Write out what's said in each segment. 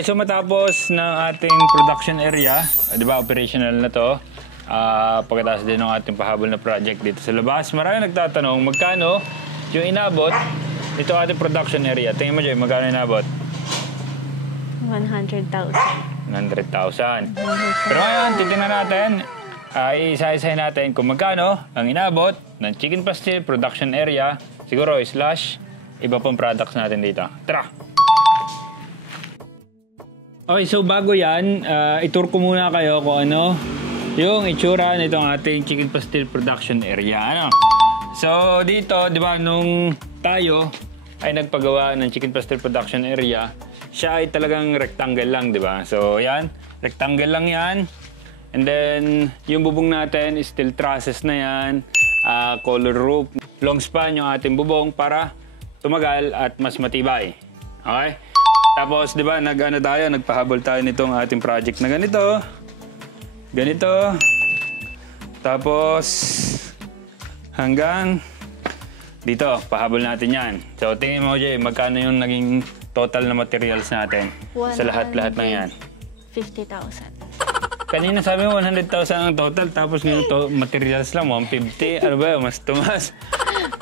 So matapos ng ating production area, di ba operational na to, pagkatapos din ng ating pahabol na project dito sa labas, marami nagtatanong magkano yung inabot dito ating production area. Tingin mo dyan, magkano inabot? 100,000. 100,000. Pero ngayon, titingnan natin, isa-isahin natin kung magkano ang inabot ng Chicken Pastil production area, siguro slash iba pang products natin dito. Tara! Okay, so bago yan, itur ko muna kayo kung ano yung itsura nitong ating Chicken Pastil production area. Ano? So dito, di ba, nung tayo ay nagpagawa ng Chicken Pastil production area, siya ay talagang rectangle lang, di ba? So yan, rectangle lang yan. And then, yung bubong natin is steel trusses na yan, color roof, long span yung ating bubong para tumagal at mas matibay. Okay? Tapos, di ba, nagpahabol tayo nitong ating project na ganito. Ganito. Tapos, hanggang dito, pahabol natin yan. So, tingin mo, Jay, magkano yung naging total na materials natin sa lahat-lahat ng yan? 50,000. Kanina sabi mo 100,000 ang total, tapos ngayon materials lang, 150. Ano ba yun? Mas tumas.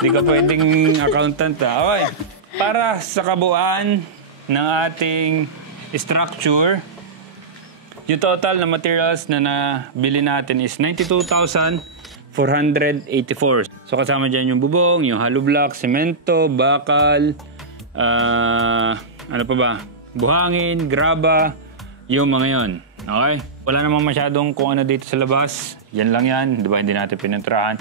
Hindi ka pwedeng accountant. Okay. Para sa kabuuan ng ating structure, yung total na materials na nabili natin is 92,484. So kasama dyan yung bubong, yung hollow block, semento, bakal, ano pa ba? Buhangin, graba, yung mga yon. Okay? Wala namang masyadong kung ano dito sa labas. Yan lang yan. Di ba? Hindi natin pinuntrahan.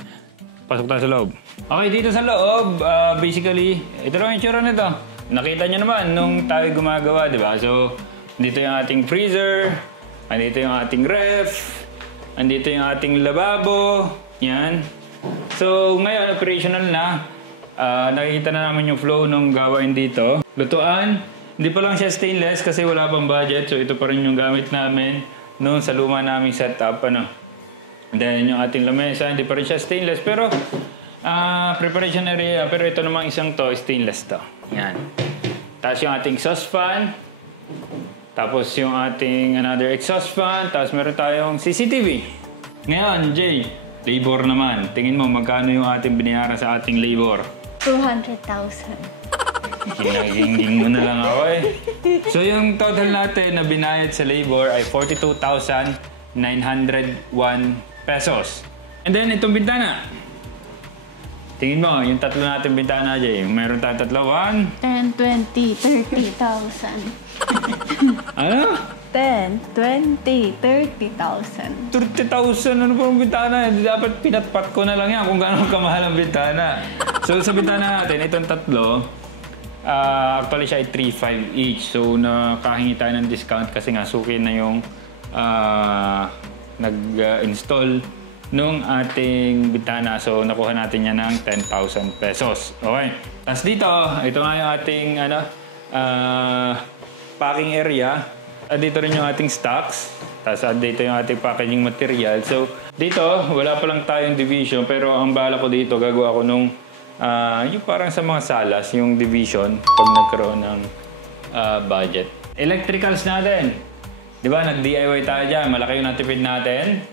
Pasok tayo sa loob. Okay, dito sa loob, basically, ito lang yung itsura nito. Nakita nyo naman nung tayo gumagawa, di ba? So, dito yung ating freezer, andito yung ating ref, andito yung ating lababo, yan. So, ngayon, operational na. Nakikita na namin yung flow ng gawain dito. Lutuan, hindi pa lang siya stainless kasi wala pang budget. So, ito pa rin yung gamit namin noon sa luma naming setup. Ano. And then, yung ating lamesa, hindi pa rin siya stainless. Pero, preparation area. Pero ito namang isang to, stainless to. Yan. Tapos yung ating exhaust fan. Tapos yung ating another exhaust fan. Tapos meron tayong CCTV. Ngayon, Jay, labor naman. Tingin mo, magkano yung ating biniyara sa ating labor? 200,000. Kinaginging mo na lang ako eh. So yung total natin na binayad sa labor ay 42,901 pesos. And then itong bintana. Tingin mo, yung tatlo natin bintana, Jay. Meron tayong tatlo. 1, 10, 20, 30,000. ano? 10, 20, 30,000. 30,000? Ano pa ang bintana? Dapat pinatpat ko na lang yan kung gaano kamahal ang bintana. So sa bintana natin, itong tatlo, actually siya ay 3,500 each. So nakahingi tayo ng discount kasi nga suki na yung nag-install nung ating bintana. So, nakuha natin yan ng 10,000 pesos. Okay. Tapos dito, ito nga yung ating packing area. Dito rin yung ating stocks. Tapos dito yung ating packaging material. So, dito, wala pa lang tayong division. Pero ang bala ko dito, gagawa ko nung yung parang sa mga salas, yung division pag nagkaroon ng budget. Electricals natin. Di ba? Nag-DIY tayo dyan. Malaki yung natipid natin.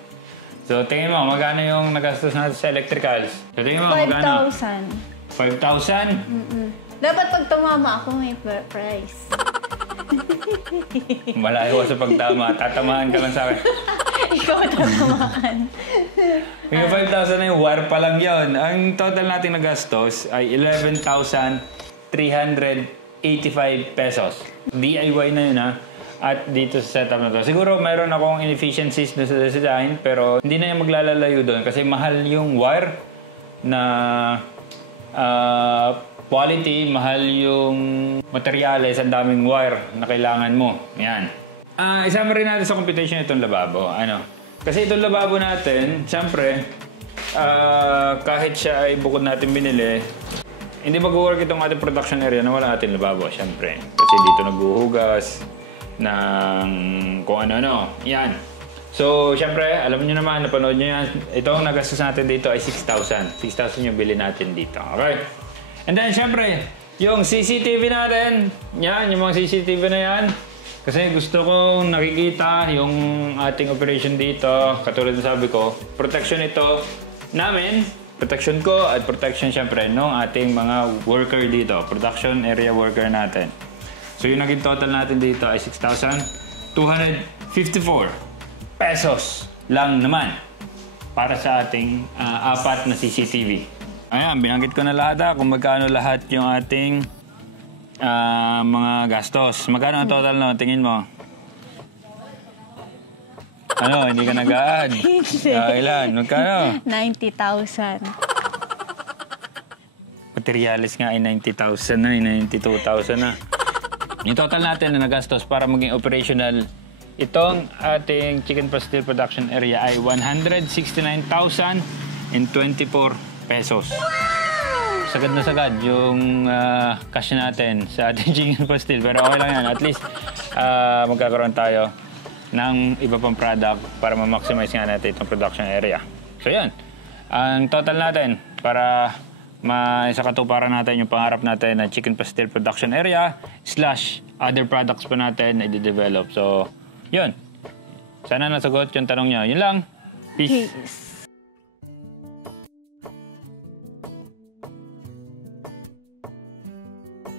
So, tingin mo, magkano yung nagastos natin sa electricals? So, tingin mo, 5,000. 5,000? Dapat pag tumama ako may price. Malayo sa pagtama. Tatamaan ka lang sa akin. Ikaw tatamaan. Yung 5,000 na yung wire pa lang yun. Ang total natin nagastos ay 11,385 pesos. DIY na yun, ha? At dito sa setup na to. Siguro mayroon akong inefficiencies na sa design pero hindi na yung maglalalayo doon kasi mahal yung wire na quality, mahal yung materyales, ang daming wire na kailangan mo. Yan. Isama rin natin sa computation itong lababo. Ano? Kasi itong lababo natin, siyempre, kahit siya ay bukod natin binili, hindi mag-work itong ating production area na wala natin lababo, siyempre. Kasi dito naghuhugas ng kung ano-ano. Yan. So, syempre, alam nyo naman, napanood nyo yan. Itong nagastos natin dito ay 6,000. 6,000 yung bili natin dito. Okay? And then, syempre, yung CCTV natin, yan, yung mga CCTV na yan, Kasi gusto kong nakikita yung ating operation dito. Katulad ng sabi ko, protection ito namin, protection ko at protection syempre ng ating mga worker dito. Production area worker natin. So yung naging total natin dito ay 6,254 pesos lang naman para sa ating apat na CCTV. Ayan, binanggit ko na lahat kung magkano lahat yung ating mga gastos. Magkano ang total na? Tingin mo? Ano? Hindi ka nag-add? Ilan? Magkano? 90,000. Materialis nga ay 90,000 na, 92,000 na. Yung total natin na nagastos para maging operational, itong ating chicken pastil production area ay 169,024 pesos. Sagad na sagad yung cash natin sa ating chicken pastil. Pero okay lang yan. At least magkakaroon tayo ng iba pang product para ma-maximize nga natin itong production area. So yan. Ang total natin para sa katuparan natin yung pangarap natin na chicken pastil production area / other products pa natin na i-develop. So, yun. Sana nasagot yung tanong niya. Yun lang. Peace. Peace.